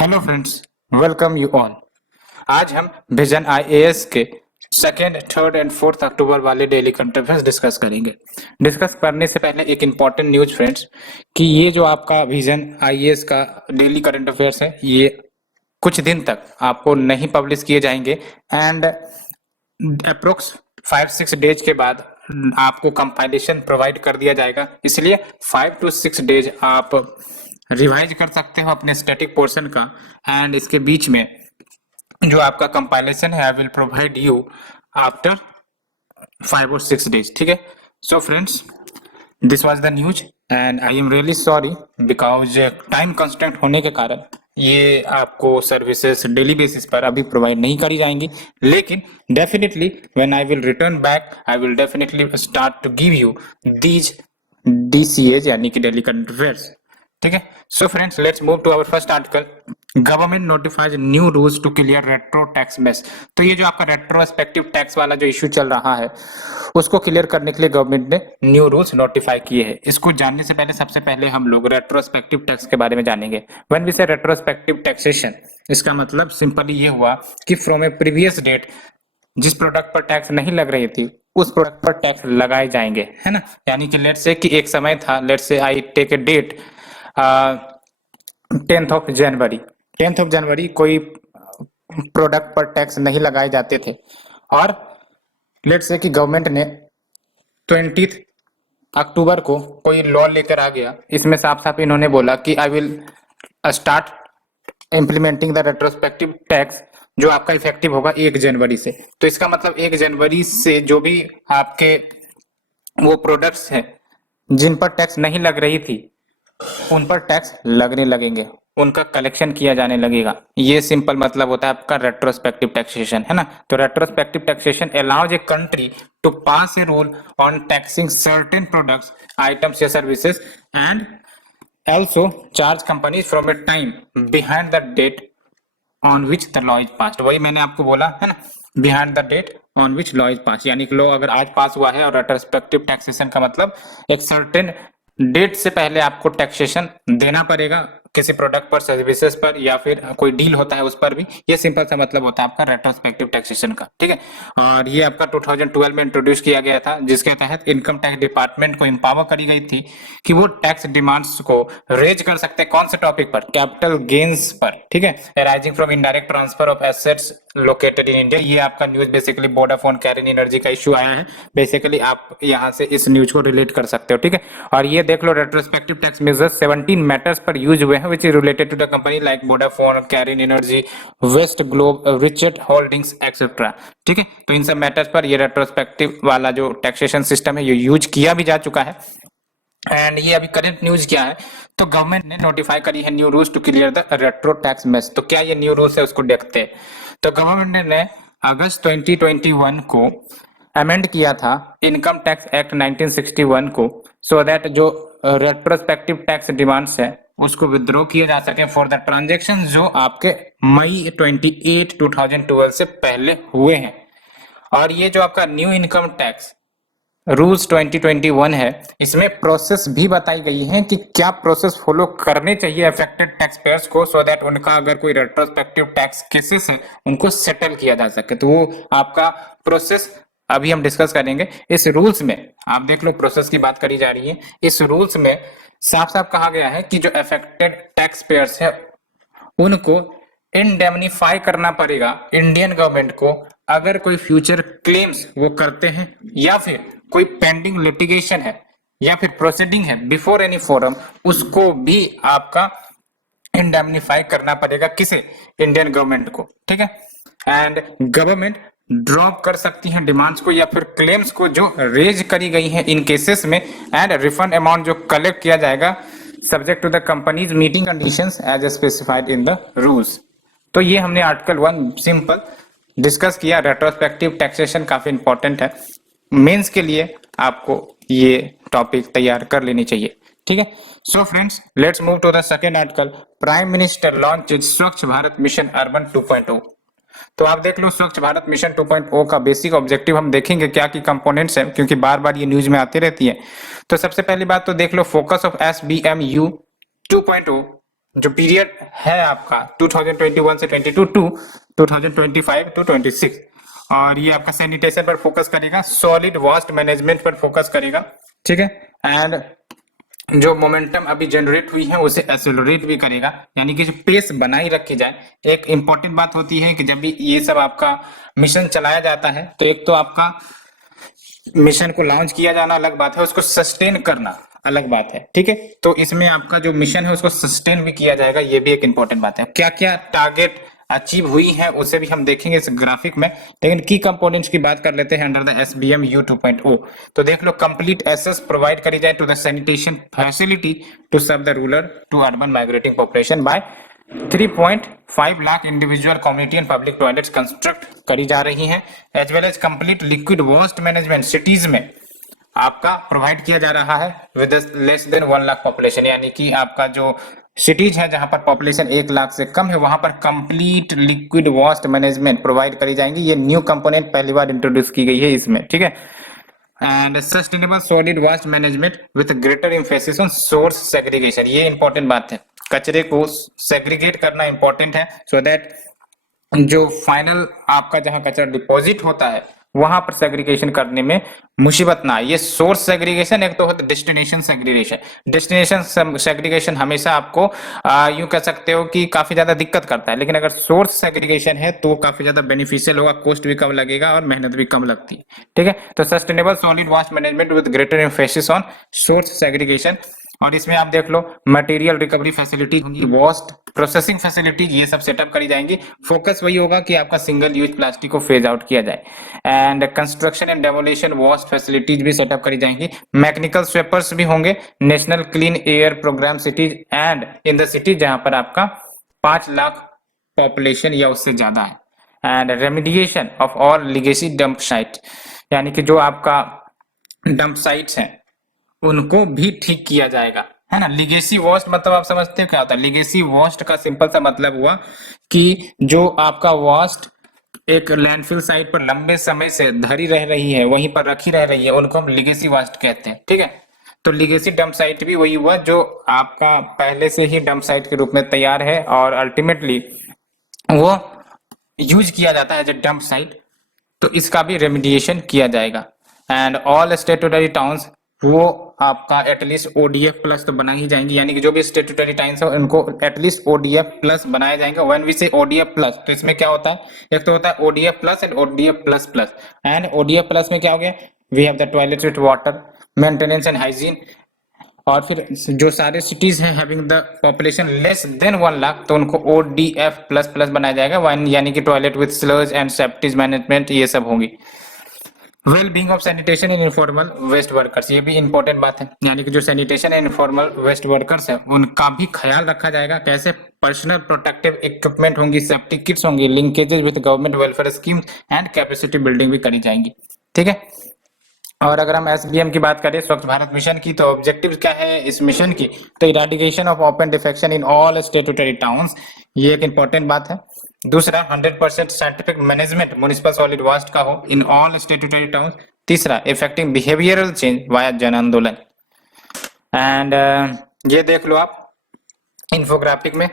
Hello friends, welcome you all. आज हम vision IAS के सेकेंड, थर्ड एंड फोर्थ अक्टूबर वाले डेली करंट अफेयर्स डिस्कस करेंगे। डिस्कस करने से पहले एक इम्पॉर्टेंट न्यूज फ्रेंड्स, कि ये जो आपका विजन आईएएस का डेली करंट अफेयर्स है, ये कुछ दिन तक आपको नहीं पब्लिश किए जाएंगे एंड अप्रोक्स 5-6 डेज के बाद आपको कंपाइलेशन प्रोवाइड कर दिया जाएगा। इसलिए 5 to 6 डेज आप रिवाइज कर सकते हो अपने स्टैटिक पोर्शन का, एंड इसके बीच में जो आपका कंपाइलेशन है I will provide you after 5 or 6 days. ठीक है, so friends, this was the news and I am really sorry because time constraint होने के कारण ये आपको सर्विसेज डेली बेसिस पर अभी प्रोवाइड नहीं करी जाएंगी, लेकिन definitely when I will return back I will definitely start to give you these DCAs यानी कि डेली करंट अफेयर्स। ठीक है, so friends, let's move to our first article. Government notifies new rules to clear retro tax base. तो ये जो आपका retrospective tax वाला जो इश्यू चल रहा है, उसको क्लियर करने के लिए गवर्नमेंट ने न्यू रूल्स नोटिफाई किए हैं। इसको जानने से पहले सबसे पहले हम लोग रेट्रोस्पेक्टिव टैक्स के बारे में जानेंगे। व्हेन वी से रेट्रोस्पेक्टिव टैक्सेशन, इसका मतलब सिंपली ये हुआ कि फ्रॉम ए प्रीवियस डेट जिस प्रोडक्ट पर टैक्स नहीं लग रही थी उस प्रोडक्ट पर टैक्स लगाए जाएंगे, है ना। यानी कि लेट्स से कि एक समय था, let's say I take a date 10th of January कोई प्रोडक्ट पर टैक्स नहीं लगाए जाते थे, और लेट्स से कि गवर्नमेंट ने 20th अक्टूबर को कोई लॉ लेकर आ गया। इसमें साफ साफ इन्होंने बोला कि I will start implementing the retrospective tax, जो आपका इफेक्टिव होगा 1 जनवरी से। तो इसका मतलब 1 जनवरी से जो भी आपके वो प्रोडक्ट्स हैं जिन पर टैक्स नहीं लग रही थी उन पर टैक्स लगने लगेंगे, उनका कलेक्शन किया जाने लगेगा। ये सिंपल मतलब होता है आपका रेट्रोस्पेक्टिव टैक्सेशन, है ना। तो retrospective taxation allows a country to pass a rule on taxing certain products, items या services and also charge companies from a time behind the date on which the law is passed। वही मैंने आपको बोला है ना, behind the date on which law is passed, यानी कि law अगर आज पास हुआ है, और रेट्रोस्पेक्टिव टैक्सेशन का मतलब एक सर्टेन डेट से पहले आपको टैक्सेशन देना पड़ेगा किसी प्रोडक्ट पर, सर्विसेज पर, या फिर कोई डील होता है उस पर भी। ये सिंपल सा मतलब होता है आपका रेट्रोस्पेक्टिव टैक्सेशन का। ठीक है, और ये आपका 2012 में इंट्रोड्यूस किया गया था, जिसके तहत इनकम टैक्स डिपार्टमेंट को एम्पावर करी गई थी कि वो टैक्स डिमांड्स को रेज कर सकते हैं। कौन से टॉपिक पर? कैपिटल गेन्स पर। ठीक है, arising from indirect transfer of assets located in India. ये आपका news basically Vodafone Cairn energy का इश्यू आया है, बेसिकली आप यहाँ से इस न्यूज को रिलेट कर सकते हो। ठीक है, और ये देख लो, रेट्रोस्पेक्टिव टैक्स मेजर्स 17 मैटर्स पर यूज हुए हैं which is related to the company like Vodafone, Cairn energy, West Globe, Richard holdings etcetera. ठीक है, तो इन सब मैटर्स पर ये रेट्रोस्पेक्टिव वाला जो टैक्सेशन सिस्टम है ये यूज किया भी जा चुका है। एंड ये अभी करंट न्यूज क्या है, तो गवर्नमेंट ने नोटिफाई करी है new rules to clear the retro tax mess. तो क्या ये न्यू रूल्स है, उसको देखते हैं। तो गवर्नमेंट ने अगस्त 2021 को अमेंड किया था इनकम टैक्स एक्ट 1961 को, सो दैट जो रेट्रोस्पेक्टिव टैक्स डिमांड्स है उसको विद्रॉ किया जा सके फॉर द ट्रांजेक्शन जो आपके मई 28 2012 से पहले हुए हैं। और ये जो आपका न्यू इनकम टैक्स रूल्स 2021 है, इसमें प्रोसेस भी बताई गई है कि क्या प्रोसेस फॉलो करने चाहिए अफेक्टेड टैक्स पेयर्स को, सो दैट उनका अगर कोई रेट्रोस्पेक्टिव टैक्स केसेस है उनको सेटल किया जा सके। तो वो आपका प्रोसेस अभी हम डिस्कस करेंगे। इस रूल्स में आप देख लो, प्रोसेस की बात करी जा रही है। इस रूल्स में साफ साफ कहा गया है कि जो अफेक्टेड टैक्स पेयर्स है उनको इंडेमनीफाई करना पड़ेगा इंडियन गवर्नमेंट को अगर कोई फ्यूचर क्लेम्स वो करते हैं, या फिर कोई पेंडिंग लिटिगेशन है, या फिर प्रोसीडिंग है बिफोर एनी फोरम, उसको भी आपका इंडेमनीफाई करना पड़ेगा। किसे? इंडियन गवर्नमेंट को। ठीक है, एंड गवर्नमेंट ड्रॉप कर सकती है डिमांड्स को या फिर क्लेम्स को जो रेज करी गई है इन केसेस में, एंड रिफंड अमाउंट जो कलेक्ट किया जाएगा subject to the companies meeting conditions as specified in the rules. तो ये हमने आर्टिकल 1 सिंपल डिस्कस किया। रेट्रोस्पेक्टिव टैक्सेशन काफी इंपॉर्टेंट है, मेंस के लिए आपको ये टॉपिक तैयार कर लेनी चाहिए। ठीक है, so friends, let's move to the second article. Prime minister launch Swachh Bharat mission urban 2.0। तो आप देख लो, स्वच्छ भारत मिशन 2.0 का बेसिक ऑब्जेक्टिव हम देखेंगे क्या की कंपोनेंट्स हैं, क्योंकि बार बार ये न्यूज में आती रहती है। तो सबसे पहली बात तो देख लो, फोकस ऑफ SBMU 2.0 जो पीरियड है आपका 2021 से 22 टू 2025 टू 26, और ये आपका सैनिटेशन पर फोकस करेगा, सॉलिड वेस्ट मैनेजमेंट पर फोकस करेगा, ठीक है। एंड जो मोमेंटम अभी जनरेट हुई है उसे एक्सेलरेट भी करेगा, यानी कि जो पेस बनाई रखी जाए। एक इंपॉर्टेंट बात होती है कि जब भी ये सब आपका मिशन चलाया जाता है तो एक तो आपका मिशन को लॉन्च किया जाना अलग बात है, उसको सस्टेन करना अलग बात है, ठीक है। तो इसमें आपका जो मिशन है उसको सस्टेन भी किया जाएगा, ये भी एक इंपॉर्टेंट बात है। क्या क्या टारगेट अचीव हुई है उसे भी हम देखेंगे इस ग्राफिक में, लेकिन की कंपोनेंट्स की बात कर लेते हैं अंडर द SBM U 2.0। तो देख लो, कंप्लीट एक्सेस प्रोवाइड करी जाए to the sanitation facility to serve the rural to urban migrating population by 3.5 lakh individual community and public toilets construct करी जा रही हैं, as well as complete liquid waste management cities में आपका प्रोवाइड किया जा रहा है with less than 1 lakh population, यानी कि आपका जो सिटीज है जहां पर पॉपुलेशन 1 लाख से कम है वहां पर complete liquid waste management provide करी जाएंगी। ये न्यू कंपोनेंट पहली बार इंट्रोड्यूस की गई है इसमें, ठीक है। And sustainable solid waste management with greater emphasis on source segregation, ये इंपॉर्टेंट बात है, कचरे को सेग्रीगेट करना इंपॉर्टेंट है, सो दैट जो फाइनल आपका जहां कचरा डिपॉजिट होता है वहां पर सेग्रीगेशन करने में मुसीबत ना आए। ये सोर्स सेग्रीगेशन, एक तो होता है डेस्टिनेशन सेग्रीगेशन। डेस्टिनेशन सेग्रीगेशन हमेशा आपको यूं कह सकते हो कि काफी ज्यादा दिक्कत करता है, लेकिन अगर सोर्स सेग्रीगेशन है तो काफी ज्यादा बेनिफिशियल होगा, कॉस्ट भी कम लगेगा और मेहनत भी कम लगती है, ठीक है। तो sustainable solid waste management with greater emphasis on source segregation, और इसमें आप देख लो मटेरियल रिकवरी फैसिलिटी होंगी, वेस्ट प्रोसेसिंग फैसिलिटी, ये सब सेटअप करी जाएंगी। फोकस वही होगा कि आपका सिंगल यूज प्लास्टिक को फेज आउट किया जाए, and construction and demolition waste facilities भी सेटअप करी जाएंगी। मैकेनिकल स्वेपर्स भी होंगे, national clean air programme cities and in the city जहां पर आपका 5 लाख पॉपुलेशन या उससे ज्यादा है, and remediation of all legacy dump site, यानी कि जो आपका डंप साइट्स हैं उनको भी ठीक किया जाएगा, है ना। लीगेसी वेस्ट मतलब आप समझते हो क्या होता है? लीगेसी वेस्ट का सिंपल सा मतलब हुआ कि जो आपका वेस्ट एक लैंडफिल साइट पर लंबे समय से धरी रह रही है, वहीं पर रखी रह रही है, उनको हम लीगेसी वेस्ट कहते हैं, ठीक है। तो लीगेसी डंप साइट भी वही हुआ जो आपका पहले से ही डंप साइट के रूप में तैयार है और अल्टीमेटली वो यूज किया जाता है एज डंप साइट, तो इसका भी रेमिडिएशन किया जाएगा। एंड ऑल स्टेटूटरी टाउन्स, वो आपका एटलीस्ट ODF प्लस तो बना ही जाएंगी, यानी कि जो भी स्टेटूटरी टाउन्स है उनको एटलीस्ट ODF प्लस बनाए जाएंगे। व्हेन वी से ODF प्लस, तो इसमें क्या होता है? एक तो होता है ODF plus and ODF plus plus, and ODF plus में क्या हो गया? We have the toilets with water, maintenance and hygiene, और फिर जो सारे सिटीज हैं having the population less than 1 lakh तो उनको ODF प्लस प्लस बनाया जाएगा, वन यानी कि toilet with slurs and septage management, ये सब होंगी। Well being of sanitation in informal waste workers, ये भी इंपॉर्टेंट बात है, यानी कि जो sanitation and informal waste workers है उनका भी ख्याल रखा जाएगा। कैसे? पर्सनल प्रोटेक्टिव इक्विपमेंट होंगी, सेफ्टी किट्स होंगी, linkages with government welfare scheme and capacity building भी करी जाएंगी, ठीक है। और अगर हम SBM की बात करें, स्वच्छ भारत मिशन की, तो ऑब्जेक्टिव क्या है इस मिशन की? तो eradication of open defecation in all statutory towns, ये एक इंपॉर्टेंट बात है। दूसरा, 100% scientific management municipal solid waste का हो इन ऑल स्टेट्यूटरी टाउन्स। तीसरा, effecting behavioural change via Jan Andolan. And ये देख लो आप इंफोग्राफिक में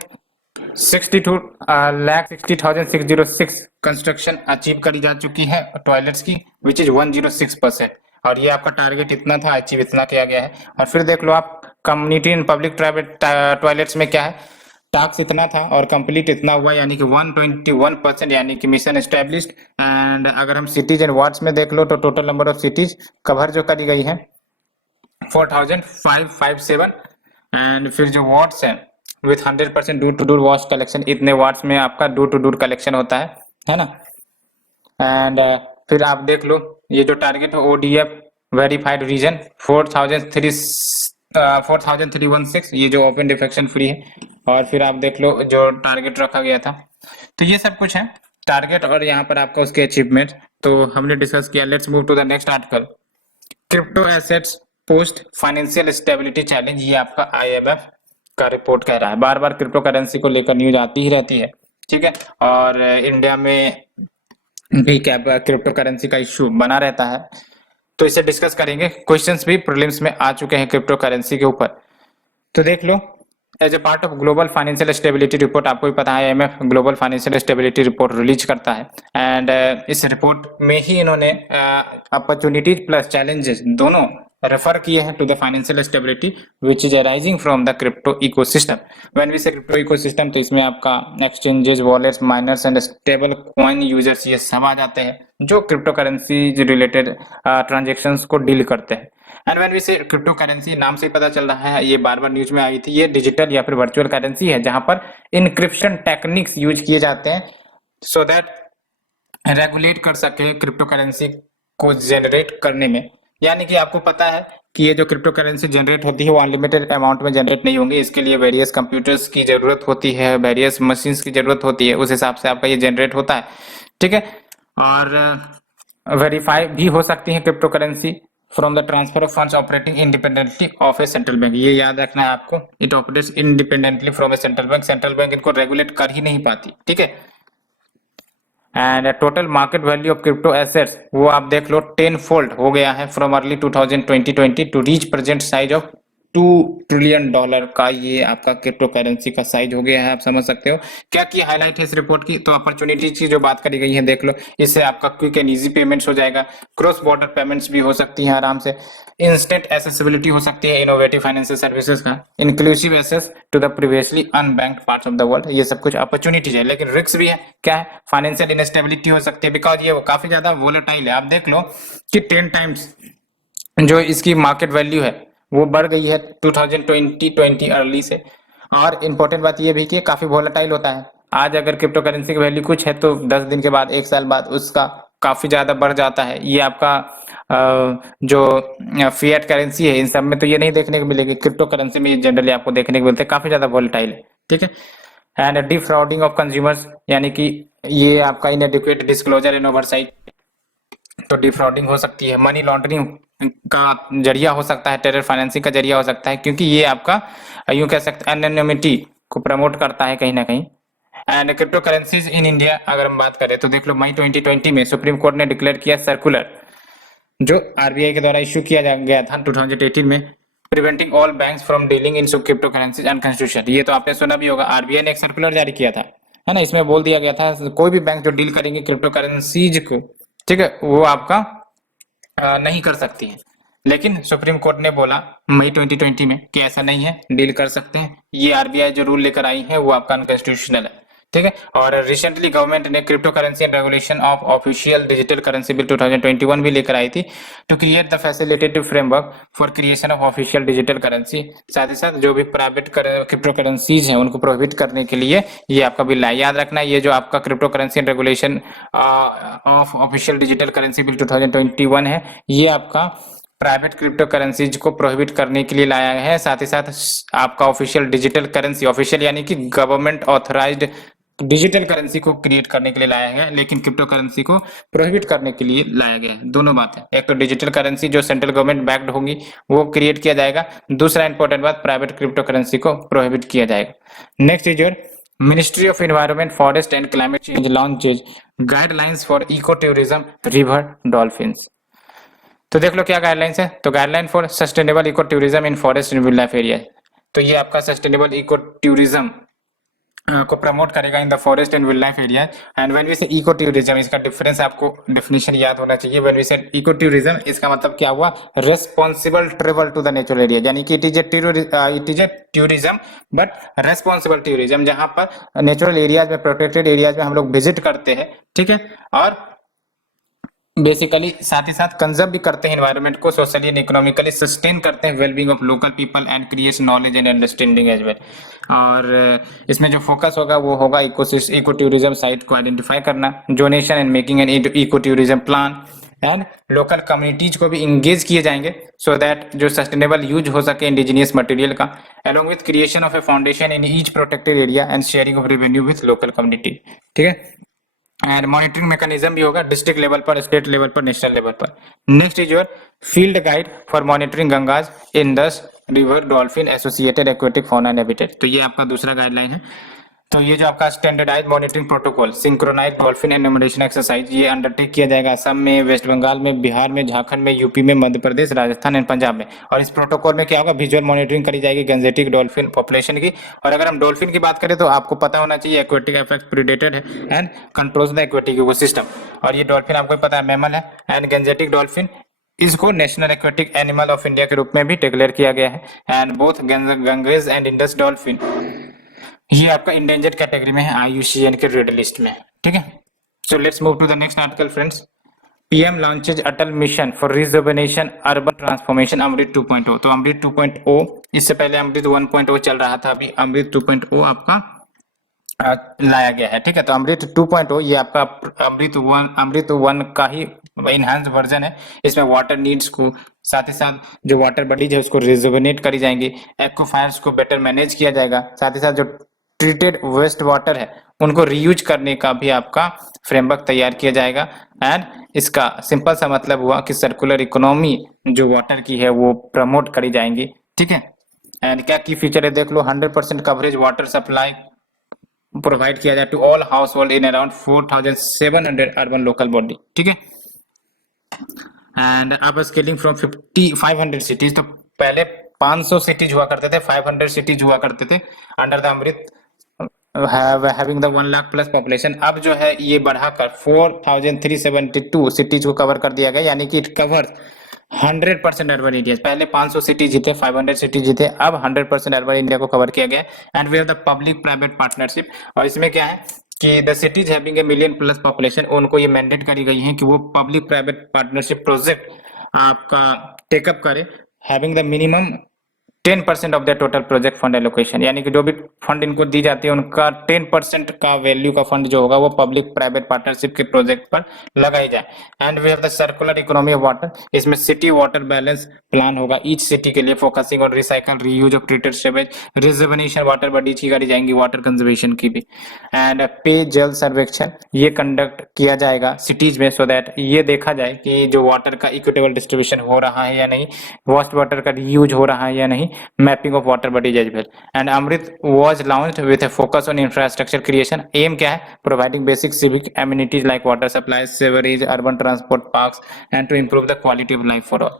62,60,606 कंस्ट्रक्शन अचीव करी जा चुकी है टॉयलेट्स की, विच इज 106%, और ये आपका टारगेट इतना था, अचीव इतना किया गया है। और फिर देख लो आप कम्युनिटी एंड पब्लिक टॉयलेट्स में क्या है, टास्क इतना था और कंप्लीट इतना हुआ, यानी कि 121%, यानी कि मिशन एस्टेब्लिश्ड। एंड अगर हम सिटीज एंड वार्ड्स में देख लो तो total number of cities cover जो करी गई है 4,557, एंड फिर जो वार्ड्स हैं with 100% door to door wash collection, इतने वार्ड्स में आपका डोर टू डोर कलेक्शन होता है ना। एंड फिर आप देख लो ये जो टारगेट है ODF वेरीफाइड रीजन 4,316, ये जो ओपन डिफेक्शन फ्री है। और फिर आप देख लो जो टारगेट रखा गया था, तो ये सब कुछ है टारगेट, और यहाँ पर आपका उसके अचीवमेंट तो हमने डिस्कस किया। Let's move to the next article, crypto assets post financial stability challenge. ये आपका IMF का रिपोर्ट कह रहा है, बार बार क्रिप्टो करेंसी को लेकर न्यूज आती ही रहती है, ठीक है। और इंडिया में भी क्या क्रिप्टो करेंसी का इश्यू बना रहता है, तो इसे डिस्कस करेंगे। क्वेश्चंस भी प्रीलिम्स में आ चुके हैं क्रिप्टो करेंसी के ऊपर, तो देख लो as a part of global financial stability report, आपको भी पता है IMF global financial stability report release करता है एंड इस रिपोर्ट में ही इन्होंने अपॉर्चुनिटीज प्लस चैलेंजेस दोनों रेफर किए हैं to the financial stability which is arising from the crypto ecosystem. When we say crypto ecosystem तो इसमें आपका exchanges, wallets, miners and stable coin users ये सब आ जाते हैं जो क्रिप्टो करेंसी रिलेटेड ट्रांजेक्शंस को डील करते हैं। And when we say crypto currency, नाम से ही पता चल रहा है, ये बार बार न्यूज में आई थी, ये डिजिटल या फिर वर्चुअल करेंसी है जहां पर इनक्रिप्शन टेक्निक्स यूज किए जाते हैं सो दैट रेगुलेट कर सके क्रिप्टो करेंसी को जनरेट करने में। यानी कि आपको पता है कि ये जो क्रिप्टो करेंसी जनरेट होती है वो अनलिमिटेड अमाउंट में जनरेट नहीं होंगी, इसके लिए वेरियस कंप्यूटर्स की जरूरत होती है, वेरियस मशीन्स की जरूरत होती है, उस हिसाब से आपका ये जनरेट होता है, ठीक है। और वेरीफाई भी हो सकती है crypto currency from the transfer of funds operating independently of a central bank. ये याद रखना है आपको, it operates independently from a central bank, central bank इनको रेगुलेट कर ही नहीं पाती, ठीक है। And total market value of crypto assets वो आप देख लो 10 फोल्ड हो गया है from early 2020 to reach present size of $2 trillion का ये आपका क्रिप्टो करेंसी का साइज हो गया है। आप समझ सकते हो क्या की हाईलाइट है इस रिपोर्ट की। तो अपॉर्चुनिटी की जो बात करी गई है देख लो, इससे आपका क्विक एंड इजी पेमेंट्स हो जाएगा, क्रॉस बॉर्डर पेमेंट्स भी हो सकती हैं आराम से, इंस्टेंट एसेसिबिलिटी हो सकती है इनोवेटिव फाइनेंशियल सर्विसेज का, inclusive access to the previously unbanked parts of the world. ये सब कुछ अपॉर्चुनिटीज है, लेकिन रिस्क भी है। क्या है? फाइनेंशियल इनस्टेबिलिटी हो सकती है बिकॉज ये वो काफी ज्यादा वोलेटाइल है। आप देख लो कि 10 टाइम्स जो इसकी मार्केट वैल्यू है वो बढ़ गई है 2020 अर्ली से। और इम्पोर्टेंट बात ये भी कि काफी वोलेटाइल होता है। आज अगर क्रिप्टो करेंसी की वैल्यू कुछ है तो 10 दिन के बाद, 1 साल बाद उसका काफी ज्यादा बढ़ जाता है। ये आपका जो फिएट करेंसी है इन सब में तो ये नहीं देखने को मिलेगी, क्रिप्टो करेंसी में जनरली आपको देखने को मिलते हैं, काफी ज्यादा वोलेटाइल है, ठीक है। एंड डिफ्रॉडिंग ऑफ कंज्यूमर्स, यानी कि ये आपका इनएडिक्वेट डिस्क्लोजर एंड ओवरसाइट, तो डिफ्रॉडिंग हो सकती है, मनी लॉन्ड्रिंग का जरिया हो सकता है, टेरर फाइनेंसिंग का जरिया हो सकता है, क्योंकि ये आपका यूं कह सकते हैं एनोनिमिटी को प्रमोट करता है कहीं ना कहीं। And crypto currencies in India अगर हम बात करें तो देख लो मई 2020 में सुप्रीम कोर्ट ने डिक्लेयर किया सर्कुलर जो आरबीआई के द्वारा इश्यू किया गया था 2018 में, preventing all banks from dealing in crypto currencies unconstitutional. ये तो आपने सुना भी होगा, आरबीआई ने एक सर्कुलर जारी किया था, है ना। इसमें बोल दिया गया था कोई भी बैंक जो डील करेंगे क्रिप्टो करेंसीज को, ठीक है, वो आपका नहीं कर सकती है। लेकिन सुप्रीम कोर्ट ने बोला मई 2020 में कि ऐसा नहीं है, डील कर सकते हैं। ये आरबीआई जो रूल लेकर आई है वो आपका अनकॉन्स्टिट्यूशनल है, ठीक है। और रिसेंटली गवर्नमेंट ने crypto currency and regulation of official digital currency bill 2021 भी लेकर आई थी to create the facilitative framework for creation of official digital currency. साथ ही साथ जो भी प्राइवेट क्रिप्टो करेंसीज हैं उनको प्रोहिबिट करने के लिए ये आपका बिल है। याद रखना ये जो आपका crypto currency and regulation of official digital currency bill 2021 है, ये आपका प्राइवेट क्रिप्टो करेंसीज को प्रोहिबिट करने के लिए लाया है। साथ ही साथ आपका ऑफिशियल डिजिटल करेंसी, ऑफिशियल यानी कि गवर्नमेंट ऑथराइज्ड डिजिटल करेंसी को क्रिएट करने के लिए लाया गया है, लेकिन क्रिप्टो करेंसी को प्रोहिबिट करने के लिए लाया गया है। दोनों बात है, एक तो डिजिटल करेंसी जो सेंट्रल गवर्नमेंट बैक्ड होगी वो क्रिएट किया जाएगा, दूसरा इंपॉर्टेंट बात प्राइवेट क्रिप्टो करेंसी को प्रोहिबिट किया जाएगा। Next is your ministry of environment, forest and climate change launches guidelines for eco tourism river dolphins. तो देख लो क्या गाइडलाइंस है। तो guideline for sustainable eco tourism in forest and wild life area, तो ये आपका सस्टेनेबल इको टूरिज्म को प्रमोट करेगा in the forest and wild life area. And when we say eco tourism, इसका डिफरेंस आपको डेफिनेशन याद होना चाहिए। When we say eco tourism, इसका मतलब क्या हुआ, responsible travel to the natural area, यानी कि it is a tourism but responsible tourism, जहां पर नेचुरल एरियाज में, प्रोटेक्टेड एरियाज में हम लोग विजिट करते हैं, ठीक है, और बेसिकली साथ ही साथ कंजर्व भी करते हैं एनवायरनमेंट को, सोशली एंड इकोनॉमिकली सस्टेन करते हैं wellbeing of local people and creates knowledge and understanding as well. और इसमें जो फोकस होगा वो होगा इको टूरिज्म साइट को आइडेंटिफाई करना, donation and making an eco tourism plan, and local communities को भी इंगेज किए जाएंगे सो दैट जो सस्टेनेबल यूज हो सके इंडिजिनियस मटेरियल का, along with creation of a foundation in each protected area and sharing of revenue with local community, ठीक है। एंड मॉनिटरिंग मैकेनिज्म भी होगा डिस्ट्रिक्ट लेवल पर, स्टेट लेवल पर, नेशनल लेवल पर। Next is your field guide for monitoring Ganges Indus river dolphin associated aquatic fauna and habitat, तो ये आपका दूसरा गाइडलाइन है। तो ये जो आपका standardise monitoring protocol synchronise dolphin enumeration exercise ये अंडरटेक किया जाएगा असम में, वेस्ट बंगाल में, बिहार में, झारखंड में, यूपी में, मध्य प्रदेश, राजस्थान एंड पंजाब में। और इस प्रोटोकॉल में क्या होगा, विजुअल मॉनिटरिंग करी जाएगी गंजेटिक डॉल्फिन पॉपुलेशन की। और अगर हम डॉल्फिन की बात करें तो आपको पता होना चाहिए एक्वेटिक एपेक्स प्रेडेटर है and controls the aquatic ecosystem. और ये डॉल्फिन आपको पता है मैमल है एंड गंजेटिक डॉल्फिन इसको national aquatic animal of India के रूप में भी डिक्लेयर किया गया है। And both Ganges and Indus dolphin ये आपका इंडेंजर्ड कैटेगरी में है IUCN के रेड लिस्ट में। ठीक है, so let's move to the next article friends. PM launches Atal mission for rejuvenation urban transformation AMRUT 2.0। तो अमृत 2.0, इससे पहले अमृत 1.0 चल रहा था, अभी अमृत 2.0 आपका लाया गया है। ठीक है, तो अमृत 2.0 ये आपका अमृत 1 का ही इनहांस वर्जन है। इसमें वाटर नीड्स को, साथ ही साथ जो वाटर बॉडीज है उसको रिजुवेनेट करी जाएंगी, एक्वाफायर्स को बेटर मैनेज किया जाएगा, साथ ही साथ जो ट्रीटेड वेस्ट वाटर है उनको रीयूज करने का भी आपका फ्रेमवर्क तैयार किया जाएगा। एंड इसका सिंपल सा मतलब हुआ कि सर्कुलर इकोनॉमी जो वाटर की है वो प्रमोट करी जाएंगी। ठीक है, एंड क्या की फीचर है देख लो, 100% कवरेज वाटर सप्लाई प्रोवाइड किया जाए to all house hold in around 4700 urban local body. ठीक है, एंड अब स्केलिंग फ्रॉम 500 सिटीज। तो पहले 500 सिटीज हुआ करते थे, 500 सिटीज हुआ करते थे under the AMRUT having the 1 लाख प्लस पॉपुलेशन। अब जो है ये बढ़ाकर 4372 सिटीज को कवर कर दिया गया, यानी कि इट कवर्स 100% अर्बन एरिया। पहले 500 सिटी जीते, 500 सिटी जीते, अब 100% अर्बन इंडिया को कवर किया गया। And we have the public private partnership. और इसमें क्या है कि the cities having a million plus population उनको ये मैंडेट करी गई है कि वो पब्लिक प्राइवेट पार्टनरशिप प्रोजेक्ट आपका टेकअप करे, having the minimum 10% of the total project fund allocation, यानी कि जो भी फंड इनको दी जाती है उनका 10% का वैल्यू का फंड जो होगा वो पब्लिक प्राइवेट पार्टनरशिप के प्रोजेक्ट पर लगाई जाए। And we have the circular economy of water. इसमें सिटी वाटर बैलेंस प्लान होगा ईच सिटी के लिए, focusing on recycle, reuse of treated sewage, reservation water bodies की करी जाएंगी, वाटर कंजर्वेशन की भी। एंड पे जल सर्वेक्षण ये कंडक्ट किया जाएगा सिटीज में, सो दैट ये देखा जाए कि जो वाटर का इक्विटेबल डिस्ट्रीब्यूशन हो रहा है या नहीं, वेस्ट वाटर का रीयूज हो रहा है या नहीं, mapping of water bodies as well. And AMRUT was launched with a focus on infrastructure creation. Aim क्या है, providing basic civic amenities like water supply, sewerage, urban transport, parks and to improve the quality of life for all.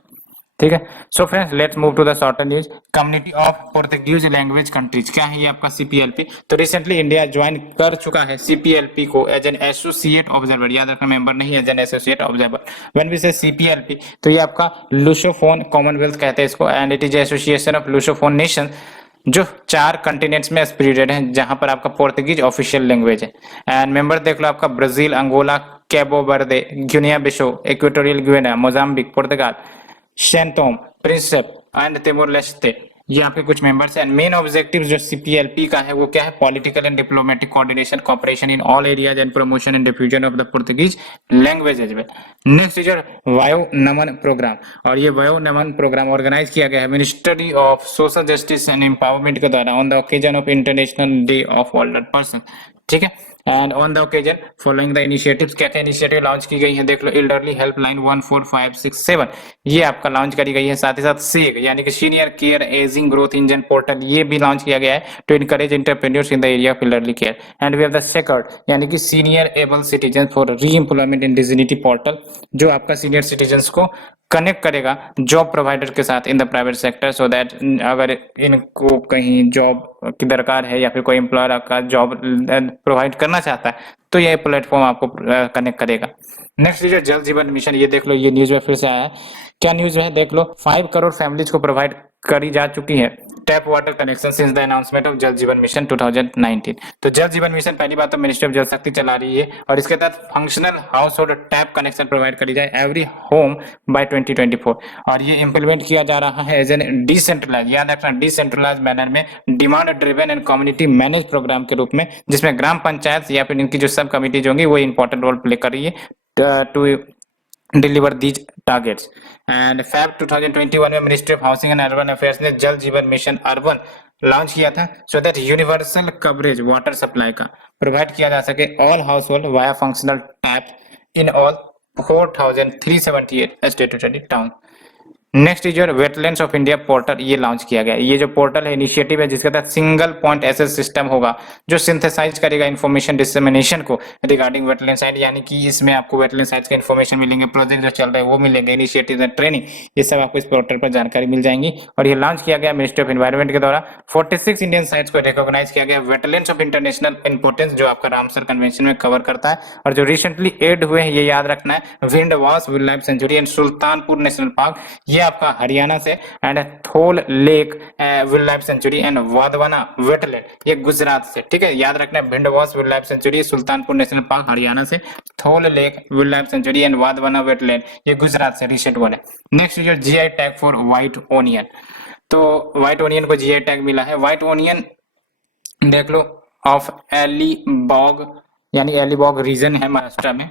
ठीक है, so friends let's move to the shorter news. Community of Portuguese language countries, क्या है ये आपका CPLP। तो recently India join कर चुका है CPLP को एज एन एसोसिएट ऑब्जर्वर, याद रखना मेंबर नहीं, as an associate observer. When we say CPLP तो ये आपका लुसोफोन कॉमनवेल्थ कहते हैं इसको, and it is association of Lusophone nation जो 4 कंटिनेंट्स में स्प्रेडेड है, जहां पर आपका पोर्टुगीज ऑफिशियल लैंग्वेज है। एंड मेंबर देख लो आपका Brazil, Angola, Cabo Verde, Guinea Bissau, Equatorial Guinea, Mozambique, पुर्तगाल, Sao Tome, Principe and Timor Leste, ये आपके कुछ मेंबर्स हैं। एंड मेन ऑब्जेक्टिव जो CPLP का है वो क्या है, political and diplomatic coordination, cooperation in all areas and promotion and diffusion of the Portuguese language as well. Next is Vayo Naman programme, और ये वायो नमन प्रोग्राम ऑर्गेनाइज किया गया है ministry of social justice and empowerment के द्वारा on the occasion of international day of older person. ठीक है, and on the occasion following the initiatives, क्या क्या इनिशिएटिव लॉन्च की गई है देख लो। एल्डरली हेल्पलाइन 14567 ये आपका लॉन्च करी गई है, साथ ही साथ सेग यानी कि senior care ageing growth engine portal ये भी लॉन्च किया गया है to encourage entrepreneurs in the area of elderly care. And we have the SACRED यानी कि senior able citizen for re employment in dignity portal, जो आपका सीनियर सिटीजन को कनेक्ट करेगा जॉब प्रोवाइडर के साथ in the private sector, so that अगर इनको कहीं जॉब की दरकार है या फिर कोई एम्प्लॉयर का जॉब प्रोवाइड करना चाहता है तो ये प्लेटफॉर्म आपको कनेक्ट करेगा। नेक्स्ट है जल जीवन मिशन, ये देख लो, ये न्यूज में फिर से आया है। क्या न्यूज है देख लो, 5 करोड़ फैमिलीज को प्रोवाइड करी जा चुकी है tap water connection since the announcement of जल जीवन मिशन 2019। तो जल जीवन मिशन पहली बात तो मिनिस्ट्री ऑफ जल शक्ति चला रही है, और इसके तहत functional house hold tap connection provide करी जाए एवरी होम बाय 2024। और ये इंप्लीमेंट किया जा रहा है एज एन डिसेंट्रलाइज, याद रखना डिसेंट्रलाइज मैनर में, demand driven and community manage programme के रूप में, जिसमें ग्राम पंचायत या फिर इनकी जो सब कमिटीज होंगी वो इंपॉर्टेंट रोल प्ले कर रही है to deliver these targets. And Feb 2021 में ministry of housing and urban affairs ने Jal Jeevan mission urban launch किया था, so that universal coverage water supply का प्रोवाइड किया जा सके all house hold via functional tap in all 4378 statutory town. Next is your wetlands of India portal, ये launch किया गया। ये जो पोर्टल है, इनिशिएटिव है, जिसके तहत सिंगल पॉइंट एसेस सिस्टम होगा जो सिंथेसाइज करेगा इन्फॉर्मेशन डिसेमिनेशन को रिगार्डिंग वेटलैंड साइट, यानी कि इसमें आपको वेटलैंड साइट्स का इन्फॉर्मेशन मिलेंगे, प्रोजेक्ट जो चल रहे हैं वो मिलेंगे, इनिशिएटिव एंड ट्रेनिंग, ये सब आपको इस पोर्टल पर जानकारी मिल जाएंगी। और ये लॉन्च किया गया मिनिस्ट्री ऑफ एनवायरमेंट के द्वारा। 46 इंडियन साइट्स को रिकॉग्नाइज किया गया। वेटलैंड्स ऑफ इंटरनेशनल इंपोर्टेंस जो आपका रामसर कन्वेंशन में कवर करता है, और जो रिसेंटली एड हुए हैं ये याद रखना है, Bhindawas wild life sanctuary and Sultanpur national park, ये आपका हरियाणा से, and Thol lake wild life sanctuary and Wadhwana wetland, ये गुजरात से। ठीक है, याद रखना है, Bhindawas wild life sanctuary, Sultanpur national park Haryana से, Thol lake wild life sanctuary and Wadhwana wetland ये गुजरात से रिसेंट वन है। Next is GI tag for white onion. तो व्हाइट ओनियन को जीआई टैग मिला है। व्हाइट ओनियन देख लो ऑफ अलीबाग, यानी अलीबाग रीजन है महाराष्ट्र में।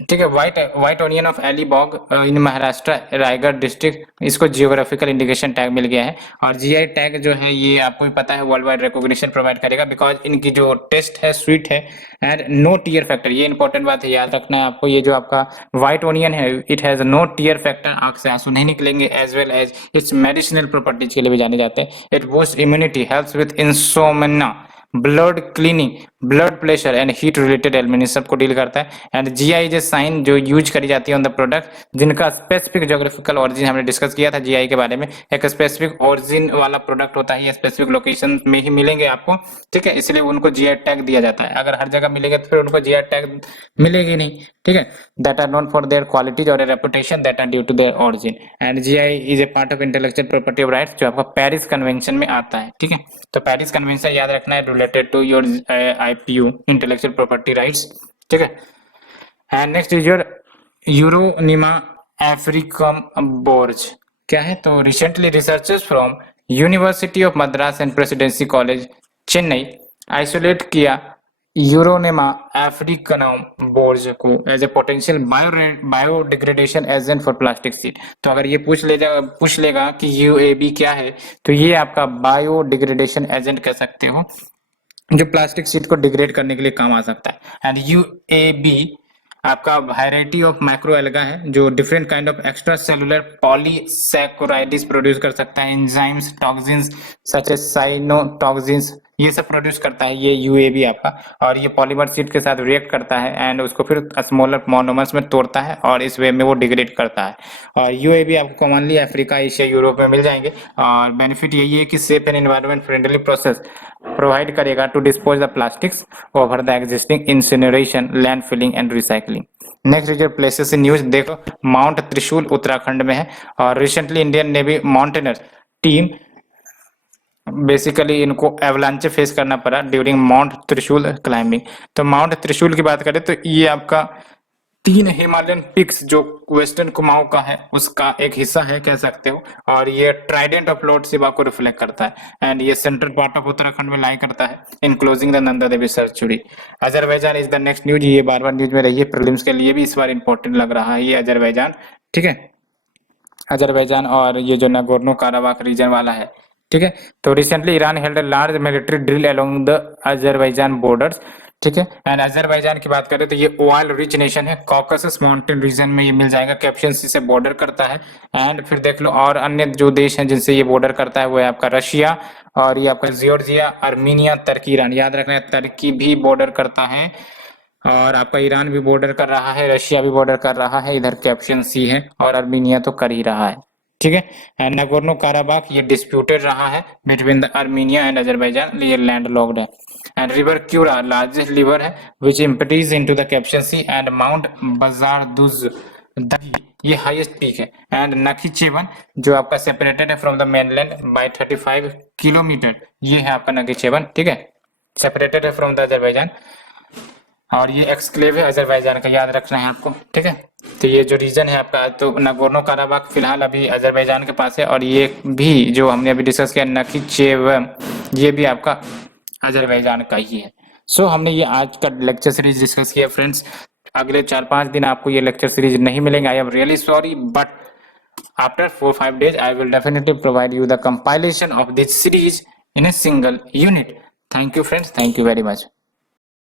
ठीक है, white onion of Alibag in Maharashtra Raigarh district, इसको जियोग्राफिकल इंडिकेशन टैग मिल गया है। और जीआई टैग जो है ये आपको भी पता है वर्ल्ड वाइड रिकॉग्निशन प्रोवाइड करेगा, बिकॉज इनकी जो टेस्ट है स्वीट है एंड नो टीयर फैक्टर, ये इंपॉर्टेंट बात है, याद रखना है आपको। ये जो आपका व्हाइट ओनियन है it has no tear factor, आंख से आंसू नहीं निकलेंगे, as well as its medicinal properties के लिए भी जाने जाते हैं। It boost immunity, helps with insomnia, blood cleaning, blood pressure and heat related element सबको डील करता है। And GI is a sign जो यूज करी जाती है ऑन द प्रोडक्ट जिनका स्पेसिफिक ज्योग्राफिकल ओरिजिन, हमने डिस्कस किया था जीआई के बारे में। एक स्पेसिफिक ओरिजिन वाला प्रोडक्ट होता है, ये स्पेसिफिक लोकेशन में ही मिलेंगे आपको। ठीक है, इसलिए उनको जीआई टैग दिया जाता है। अगर हर जगह मिलेंगे तो फिर उनको जीआई टैग मिलेगी नहीं। ठीक है, that are known for their qualities और reputation that are due to their origin. And GI is a part of intellectual property of rights जो आपका पेरिस कन्वेंशन में आता है। ठीक है, तो पेरिस कन्वेंशन याद रखना है related to your IPU, intellectual property rights. ठीक है, and next is your Uronema africanum Borge, क्या है? तो recently researchers from university of Madras and presidency college Chennai isolate किया यूरोनिमा अफ्रीकनम बोर्ज को as a potential biodegradation agent for plastic seed. तो अगर ये पूछ लेगा कि यूएबी क्या है, तो ये आपका बायोडिग्रेडेशन एजेंट कह सकते हो जो प्लास्टिक सीड को डिग्रेड करने के लिए काम आ सकता है। एंड यूएबी आपका वैरायटी ऑफ माइक्रो एल्गा है जो different kind of extra cellular polysaccharides produce कर सकता है, एंजाइम्स, टॉक्सिन्स सच एज साइनोटॉक्सिन्स, ये सब प्रोड्यूस करता है ये यूएबी आपका। और ये पॉलीमर सीट के साथ रिएक्ट करता है एंड उसको फिर स्मॉलर मोनोमर्स में तोड़ता है और इस वे में वो डिग्रेड करता है। और यूएबी आपको कॉमनली अफ्रीका, एशिया, यूरोप में मिल जाएंगे। और बेनिफिट यही है कि safe and environment friendly process provide करेगा to dispose the plastics over the existing incineration, land filling and recycling. Next is places in news, देखो माउंट त्रिशूल उत्तराखंड में है। और recently Indian navy mountaineer team basically इनको avalanche face करना पड़ा during mount Trishul climbing. तो mount Trishul की बात करें तो ये आपका 3 हिमालयन पिक्स जो वेस्टर्न कुमाऊं का है उसका एक हिस्सा है कह सकते हो। और ये ट्राइडेंट ऑफ लॉर्ड शिवा को रिफ्लेक्ट करता है एंड ये सेंट्रल पार्ट ऑफ उत्तराखंड में लाई करता है इनक्लोजिंग द नंदा देवी सरचुरी। Azerbaijan is the next news, ये बार बार न्यूज में रही है, प्रीलिम्स के लिए भी इस बार इंपॉर्टेंट लग रहा है ये अजरबैजान। ठीक है, अजरबैजान और ये जो नागोर्नो काराबाख रीजन वाला है। ठीक है, तो recently Iran held a large military drill along the Azerbaijan borders. ठीक है, एंड अजरबैजान की बात करें तो ये ऑयल रिच नेशन है, कॉकसस माउंटेन रीजन में ये मिल जाएगा, कैप्शन सी से बॉर्डर करता है। एंड फिर देख लो और अन्य जो देश हैं जिनसे ये बॉर्डर करता है वो है आपका रशिया और ये आपका जॉर्जिया, आर्मीनिया, तुर्की, ईरान। याद रखना है तुर्की भी बॉर्डर करता है और आपका ईरान भी बॉर्डर कर रहा है, रशिया भी बॉर्डर कर रहा है, इधर कैप्शन सी है और आर्मीनिया तो कर ही रहा है। ठीक है, एंड नागोर्नो काराबाख ये डिस्प्यूटेड रहा है between the Armenia and Azerbaijan, ये लैंड लॉक्ड है। And river Kura largest river है which empties into the Caspian sea. And mount Bazarduzu दही ये हाईएस्ट पीक है। एंड नखीचेवन जो आपका सेपरेटेड है from the mainland by 35 kilometre, ये है आपका नखीचेवन। ठीक है, सेपरेटेड है फ्रॉम द अजरबैजान और ये एक्सक्लेव है अजरबैजान का, याद रखना है आपको। ठीक है, तो ये जो रीजन है आपका तो नागोर्नो काराबाख फिलहाल अभी अजरबैजान के पास है और ये भी जो हमने अभी डिस्कस किया नखीचेवन ये भी आपका अजरबैजान का ही है। सो हमने ये आज का लेक्चर सीरीज डिस्कस किया फ्रेंड्स। अगले 4-5 दिन आपको ये लेक्चर सीरीज नहीं मिलेंगे, I am really sorry, but after 4-5 days I will definitely provide you the compilation of this series in a single unit. Thank you friends, thank you very much.